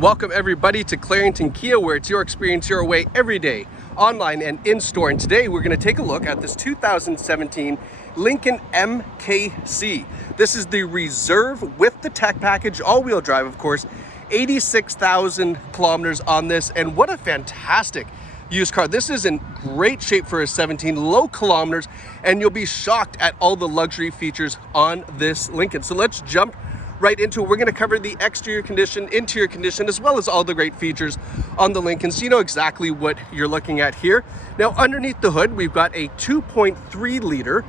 Welcome everybody to Clarington Kia, where it's your experience your way every day, online and in-store. And today we're going to take a look at this 2017 Lincoln MKC. This is the Reserve with the tech package, all-wheel drive of course, 86,000 kilometers on this, and what a fantastic used car. This is in great shape for a 17, low kilometers, and you'll be shocked at all the luxury features on this Lincoln. So let's jump right into it. We're going to cover the exterior condition, interior condition, as well as all the great features on the Lincoln, so you know exactly what you're looking at here. Now, underneath the hood, we've got a 2.3 liter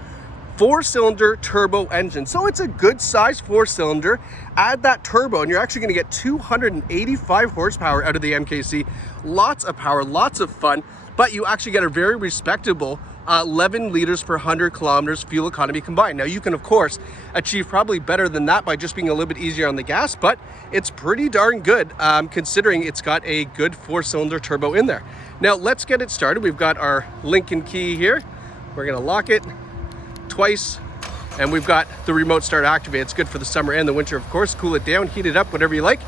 four-cylinder turbo engine. So it's a good size four-cylinder. Add that turbo and you're actually going to get 285 horsepower out of the MKC. Lots of power, lots of fun, but you actually get a very respectable 11 liters per 100 kilometers fuel economy combined. Now you can of course achieve probably better than that by just being a little bit easier on the gas, but it's pretty darn good considering it's got a good four-cylinder turbo in there. Now let's get it started. We've got our Lincoln key here. We're gonna lock it twice, and we've got the remote start activate. It's good for the summer and the winter of course. Cool it down, heat it up, whatever you like.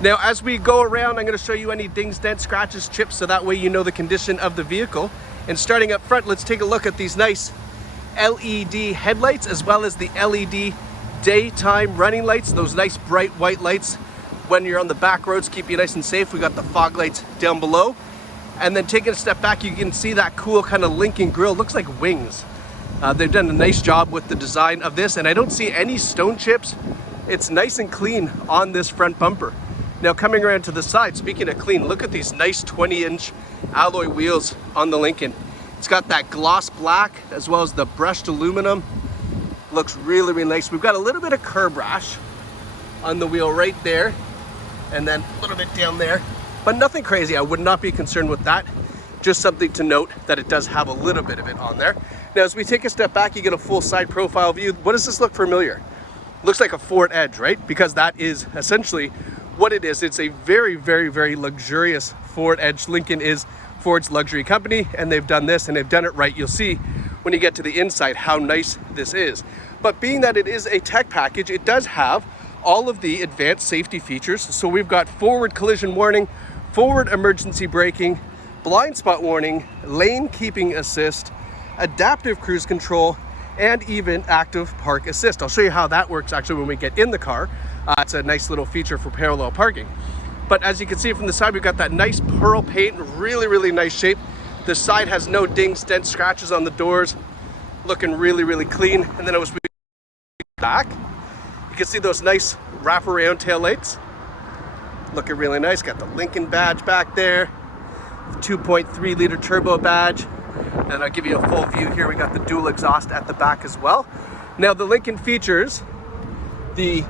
Now as we go around, I'm going to show you any dings, dents, scratches, chips, so that way you know the condition of the vehicle. And starting up front, let's take a look at these nice LED headlights, as well as the LED daytime running lights, those nice bright white lights when you're on the back roads, keep you nice and safe. We got the fog lights down below, and then taking a step back, you can see that cool kind of Lincoln grille. Looks like wings. They've done a nice job with the design of this, and I don't see any stone chips. It's nice and clean on this front bumper. Now coming around to the side, speaking of clean, look at these nice 20-inch alloy wheels on the Lincoln. It's got that gloss black as well as the brushed aluminum. Looks really, really nice. We've got a little bit of curb rash on the wheel right there, and then a little bit down there, but nothing crazy. I would not be concerned with that. Just something to note that it does have a little bit of it on there. Now as we take a step back, you get a full side profile view. What does this look familiar? Looks like a Ford Edge, right? Because that is essentially what it is. It's a very, very, very luxurious Ford Edge. Lincoln is Ford's luxury company, and they've done this, and they've done it right. You'll see when you get to the inside how nice this is. But being that it is a tech package, it does have all of the advanced safety features. So we've got forward collision warning, forward emergency braking, blind spot warning, lane keeping assist, adaptive cruise control, and even active park assist. I'll show you how that works actually when we get in the car. It's a nice little feature for parallel parking. But as you can see from the side, we've got that nice pearl paint, really, really nice shape. The side has no dings, dents, scratches on the doors. Looking really, really clean. And then as we back, you can see those nice wraparound tail lights. Looking really nice. Got the Lincoln badge back there, the 2.3 liter turbo badge. And I'll give you a full view here. We got the dual exhaust at the back as well. Now the Lincoln features the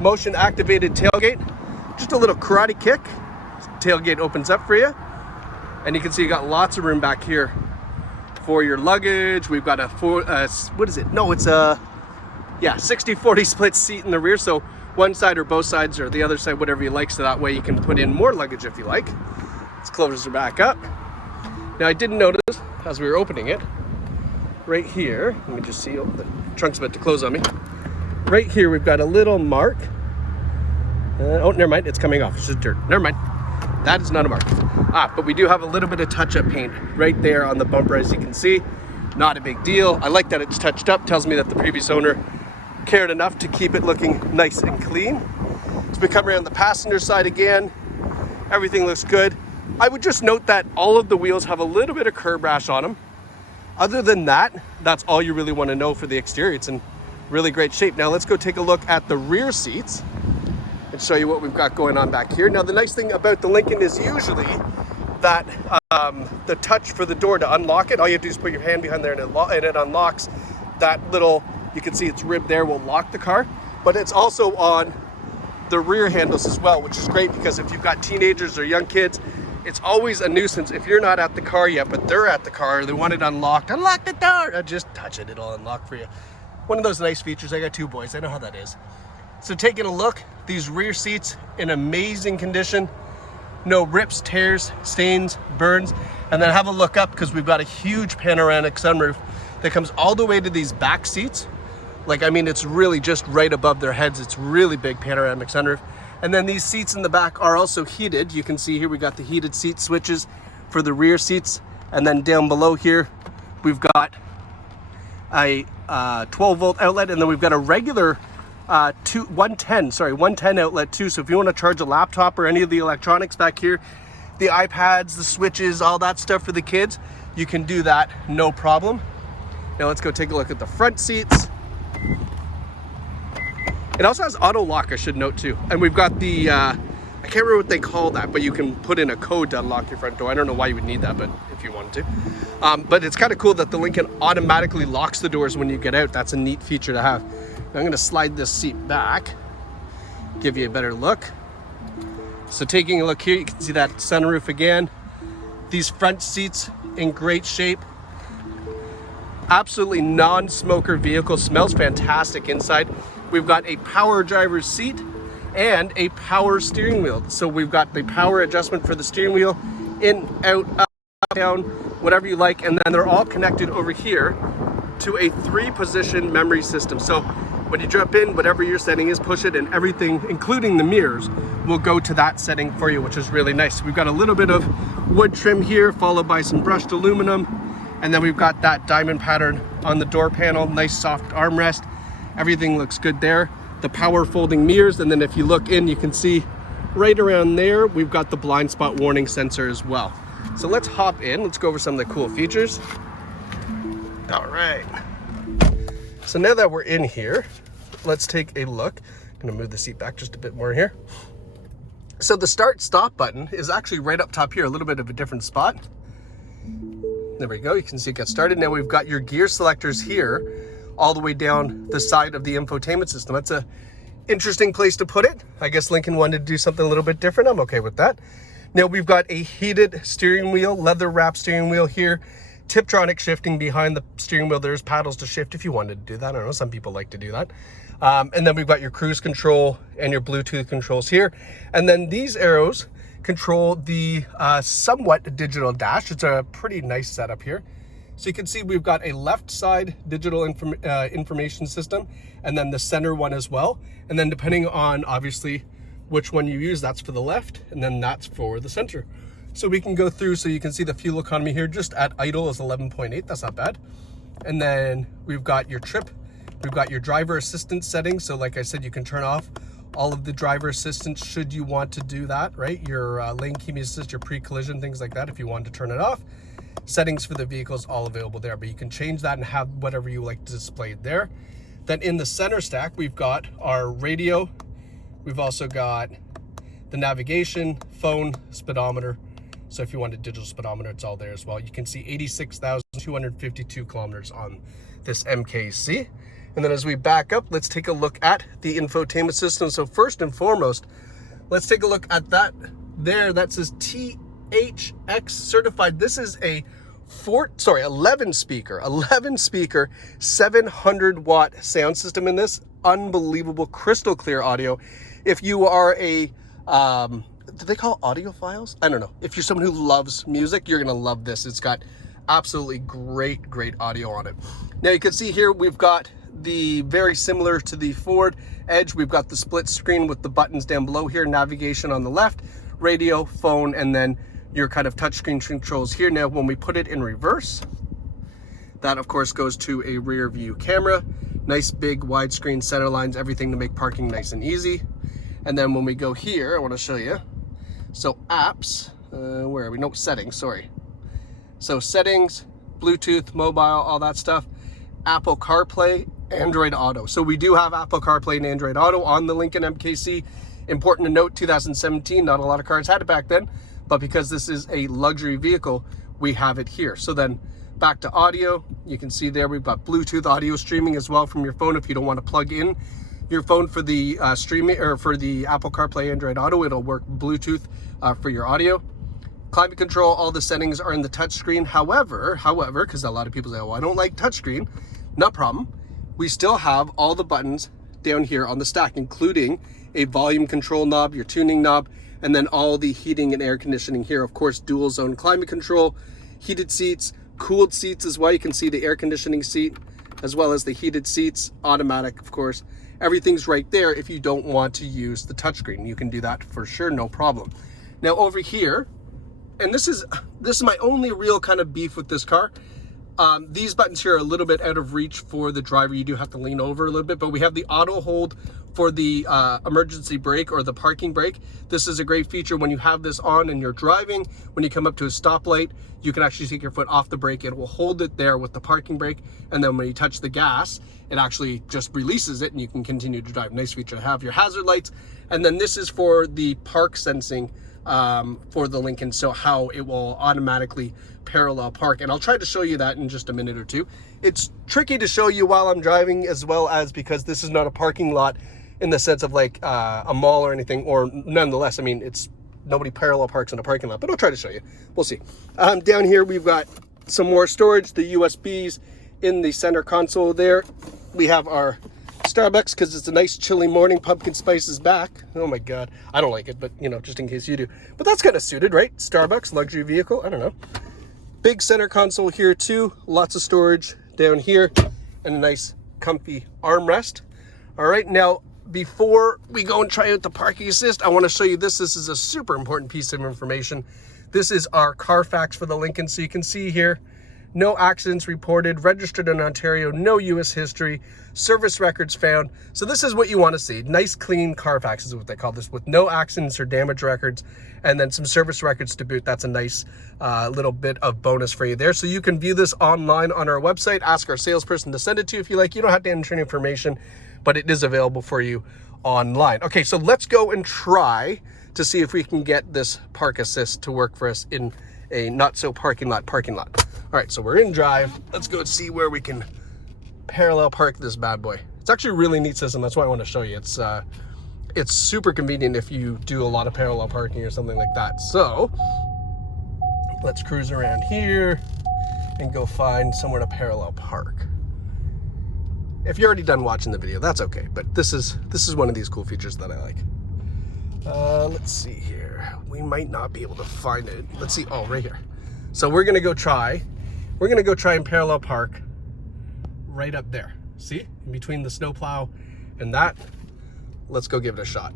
motion activated tailgate, just a little karate kick. Tailgate opens up for you, and you can see you got lots of room back here for your luggage. We've got a what is it? No, it's a 60-40 split seat in the rear, so one side or both sides or the other side, whatever you like, so that way you can put in more luggage if you like. Let's close her back up. Now I didn't notice as we were opening it, right here, let me just see, oh, the trunk's about to close on me. Right here we've got a little mark. Oh, never mind, it's coming off. It's just dirt. Never mind. That is not a mark. But we do have a little bit of touch-up paint right there on the bumper, as you can see. Not a big deal. I like that it's touched up. Tells me that the previous owner cared enough to keep it looking nice and clean. As we come around the passenger side again, everything looks good. I would just note that all of the wheels have a little bit of curb rash on them. Other than that, that's all you really want to know for the exterior. It's in really great shape. Now let's go take a look at the rear seats and show you what we've got going on back here. Now the nice thing about the Lincoln is usually that the touch for the door to unlock it, all you have to do is put your hand behind there and it unlocks. That little, you can see it's ribbed there, will lock the car, but it's also on the rear handles as well, which is great because if you've got teenagers or young kids, it's always a nuisance if you're not at the car yet, but they're at the car, they want it unlocked. Unlock the door! Just touch it, it'll unlock for you. One of those nice features. I got two boys, I know how that is. So taking a look, these rear seats in amazing condition. No rips, tears, stains, burns. And then have a look up because we've got a huge panoramic sunroof that comes all the way to these back seats. Like, I mean, it's really just right above their heads. It's really big panoramic sunroof. And then these seats in the back are also heated. You can see here we got the heated seat switches for the rear seats. And then down below here, we've got a 12-volt outlet, and then we've got a regular 110 outlet too. So if you want to charge a laptop or any of the electronics back here, the iPads, the switches, all that stuff for the kids, you can do that, no problem. Now let's go take a look at the front seats. It also has auto lock, I should note too. And we've got the, I can't remember what they call that, but you can put in a code to unlock your front door. I don't know why you would need that, but if you wanted to. But it's kind of cool that the Lincoln automatically locks the doors when you get out. That's a neat feature to have. Now I'm gonna slide this seat back, give you a better look. So taking a look here, you can see that sunroof again. These front seats in great shape. Absolutely non-smoker vehicle, smells fantastic inside. We've got a power driver's seat and a power steering wheel. So we've got the power adjustment for the steering wheel, in, out, up, down, whatever you like. And then they're all connected over here to a 3-position memory system. So when you jump in, whatever your setting is, push it, and everything, including the mirrors, will go to that setting for you, which is really nice. We've got a little bit of wood trim here, followed by some brushed aluminum. And then we've got that diamond pattern on the door panel, nice soft armrest. Everything looks good there. The power folding mirrors, and then if you look in, you can see right around there, we've got the blind spot warning sensor as well. So let's hop in, let's go over some of the cool features. All right. So now that we're in here, let's take a look. I'm gonna move the seat back just a bit more here. So the start stop button is actually right up top here, a little bit of a different spot. There we go, you can see it got started. Now we've got your gear selectors here, all the way down the side of the infotainment system. That's a interesting place to put it. I guess Lincoln wanted to do something a little bit different. I'm okay with that. Now we've got a heated steering wheel, leather wrap steering wheel here, Tiptronic shifting behind the steering wheel. There's paddles to shift if you wanted to do that. I don't know, some people like to do that. And then we've got your cruise control and your Bluetooth controls here. And then these arrows control the somewhat digital dash. It's a pretty nice setup here. So you can see we've got a left side digital information system, and then the center one as well. And then depending on obviously which one you use, that's for the left, and then that's for the center. So we can go through, so you can see the fuel economy here just at idle is 11.8, that's not bad. And then we've got your trip, we've got your driver assistance settings. So like I said, you can turn off all of the driver assistance should you want to do that, right? Your lane keeping assist, your pre-collision, things like that if you want to turn it off. Settings for the vehicles all available there, but you can change that and have whatever you like displayed there. Then in the center stack, we've got our radio. We've also got the navigation, phone, speedometer. So if you want a digital speedometer, it's all there as well. You can see 86,252 kilometers on this MKC. And then as we back up, let's take a look at the infotainment system. So first and foremost, let's take a look at that there. That says THX certified. This is a 11 speaker 700 watt sound system in this. Unbelievable crystal clear audio. If you are a do they call audiophiles? I don't know. If you're someone who loves music, you're gonna love this. It's got absolutely great audio on it. Now you can see here we've got the very similar to the Ford Edge. We've got the split screen with the buttons down below here, navigation on the left, radio, phone, and then your kind of touchscreen controls here. Now when we put it in reverse, that of course goes to a rear view camera. Nice big widescreen center lines, everything to make parking nice and easy. And then when we go here, I want to show you. So apps, where are we? No, settings, sorry. So settings, Bluetooth, mobile, all that stuff. Apple CarPlay, Android Auto. So we do have Apple CarPlay and Android Auto on the Lincoln MKC. Important to note, 2017, not a lot of cars had it back then, but because this is a luxury vehicle, we have it here. So then back to audio, you can see there we've got Bluetooth audio streaming as well from your phone. If you don't want to plug in your phone for the streaming or for the Apple CarPlay, Android Auto, it'll work Bluetooth for your audio. Climate control, all the settings are in the touchscreen. However, because a lot of people say, oh, I don't like touchscreen, no problem. We still have all the buttons down here on the stack, including a volume control knob, your tuning knob, and then all the heating and air conditioning here. Of course, dual zone climate control, heated seats, cooled seats as well. You can see the air conditioning seat as well as the heated seats, automatic, of course. everything's right there if you don't want to use the touchscreen. You can do that for sure, no problem. Now over here, and this is my only real kind of beef with this car. These buttons here are a little bit out of reach for the driver. You do have to lean over a little bit, but we have the auto hold for the emergency brake or the parking brake. This is a great feature when you have this on and you're driving. When you come up to a stoplight, you can actually take your foot off the brake. It will hold it there with the parking brake. And then when you touch the gas, it actually just releases it and you can continue to drive. Nice feature to have. Your hazard lights. And then this is for the park sensing for the Lincoln, so how it will automatically parallel park, and I'll try to show you that in just a minute or two. It's tricky to show you while I'm driving, as well as because this is not a parking lot in the sense of like a mall or anything, or nonetheless, I mean, it's nobody parallel parks in a parking lot, but I'll try to show you. We'll see. Down here we've got some more storage, the USBs in the center console there. We have our Starbucks because it's a nice chilly morning. Pumpkin spice is back. Oh my god, I don't like it, but you know, just in case you do. But that's kind of suited, right? Starbucks, luxury vehicle, I don't know. Big center console here too, lots of storage down here, and a nice comfy armrest. All right, now before we go and try out the parking assist, I want to show you this. This is a super important piece of information. This is our CarFax for the Lincoln. So you can see here, no accidents reported, registered in Ontario, no US history, service records found. So this is what you want to see. Nice, clean CarFax is what they call this, with no accidents or damage records, and then some service records to boot. That's a nice little bit of bonus for you there. So you can view this online on our website. Ask our salesperson to send it to you if you like. You don't have to enter any information, but it is available for you online. Okay, so let's go and try to see if we can get this park assist to work for us in a not so parking lot. All right, so we're in drive. Let's go see where we can parallel park this bad boy. It's actually a really neat system. That's why I want to show you. It's super convenient if you do a lot of parallel parking or something like that. So let's cruise around here and go find somewhere to parallel park. If you're already done watching the video, that's okay. But this is one of these cool features that I like. Let's see here. We might not be able to find it. Let's see. Oh, right here. So we're gonna go try and parallel park right up there. See, in between the snowplow and that. Let's go give it a shot.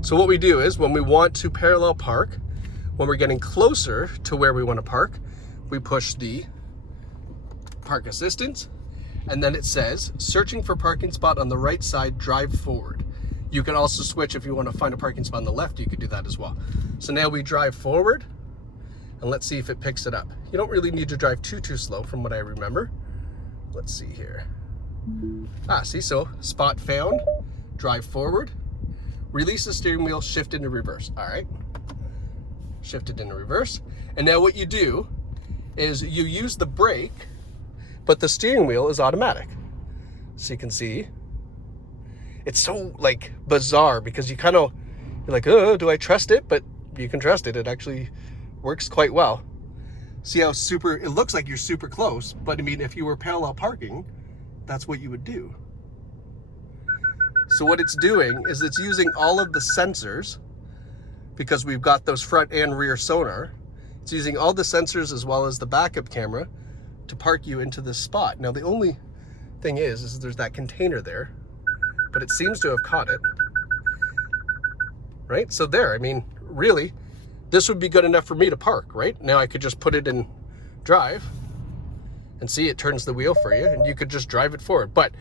So what we do is when we want to parallel park, when we're getting closer to where we want to park, we push the park assistant, and then it says, searching for parking spot on the right side, drive forward. You can also switch if you want to find a parking spot on the left, you could do that as well. So now we drive forward, and let's see if it picks it up. You don't really need to drive too slow from what I remember. Let's see here. See, so spot found, drive forward, release the steering wheel, shift into reverse. All right, shifted into reverse. And now what you do is you use the brake, but the steering wheel is automatic. So you can see, it's so like bizarre because you're like, oh, do I trust it? But you can trust it. It actually works quite well. See how it looks like you're super close, but I mean, if you were parallel parking, that's what you would do. So what it's doing is it's using all of the sensors, because we've got those front and rear sonar. It's using all the sensors as well as the backup camera to park you into this spot. Now the only thing is there's that container there, but it seems to have caught it. Right? So there, I mean, really, this would be good enough for me to park, right? Now I could just put it in drive and see it turns the wheel for you, and you could just drive it forward. But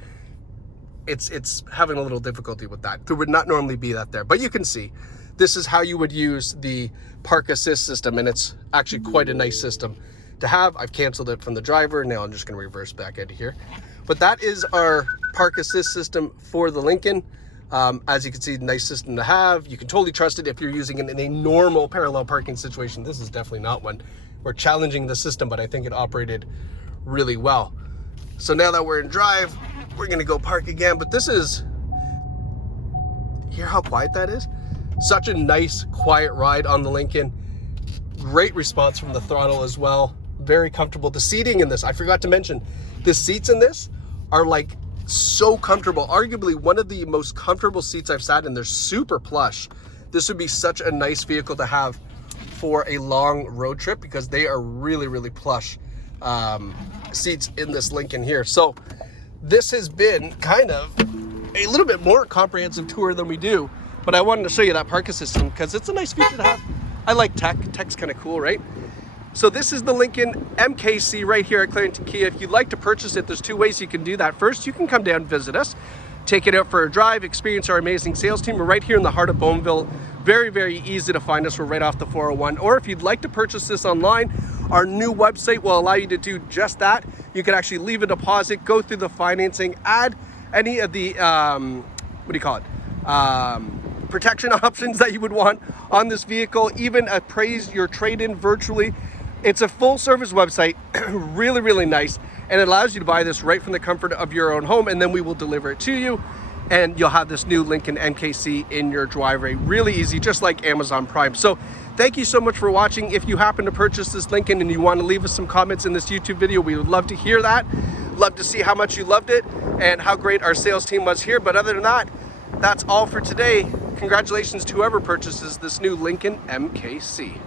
it's having a little difficulty with that. There would not normally be that there, but you can see this is how you would use the park assist system, and it's actually quite a nice system to have. I've canceled it from the driver. Now I'm just going to reverse back into here. But that is our park assist system for the Lincoln. As you can see, nice system to have. You can totally trust it if you're using it in a normal parallel parking situation. This is definitely not one. We're challenging the system, but I think it operated really well. So now that we're in drive, we're gonna go park again. But this is, hear how quiet that is? Such a nice, quiet ride on the Lincoln. Great response from the throttle as well. Very comfortable. The seating in this, I forgot to mention, the seats in this are like so comfortable. Arguably one of the most comfortable seats I've sat in. They're super plush. This would be such a nice vehicle to have for a long road trip because they are really, really plush seats in this Lincoln here. So this has been kind of a little bit more comprehensive tour than we do, but I wanted to show you that park assistant because it's a nice feature to have. I like tech. Tech's kind of cool, right? So this is the Lincoln MKC right here at Clarington Kia. If you'd like to purchase it, there's two ways you can do that. First, you can come down and visit us, take it out for a drive, experience our amazing sales team. We're right here in the heart of Bowmanville. Very, very easy to find us. We're right off the 401. Or if you'd like to purchase this online, our new website will allow you to do just that. You can actually leave a deposit, go through the financing, add any of the, protection options that you would want on this vehicle, even appraise your trade-in virtually. It's a full service website, really, really nice. And it allows you to buy this right from the comfort of your own home, and then we will deliver it to you. And you'll have this new Lincoln MKC in your driveway. Really easy, just like Amazon Prime. So thank you so much for watching. If you happen to purchase this Lincoln and you want to leave us some comments in this YouTube video, we would love to hear that. Love to see how much you loved it and how great our sales team was here. But other than that, that's all for today. Congratulations to whoever purchases this new Lincoln MKC.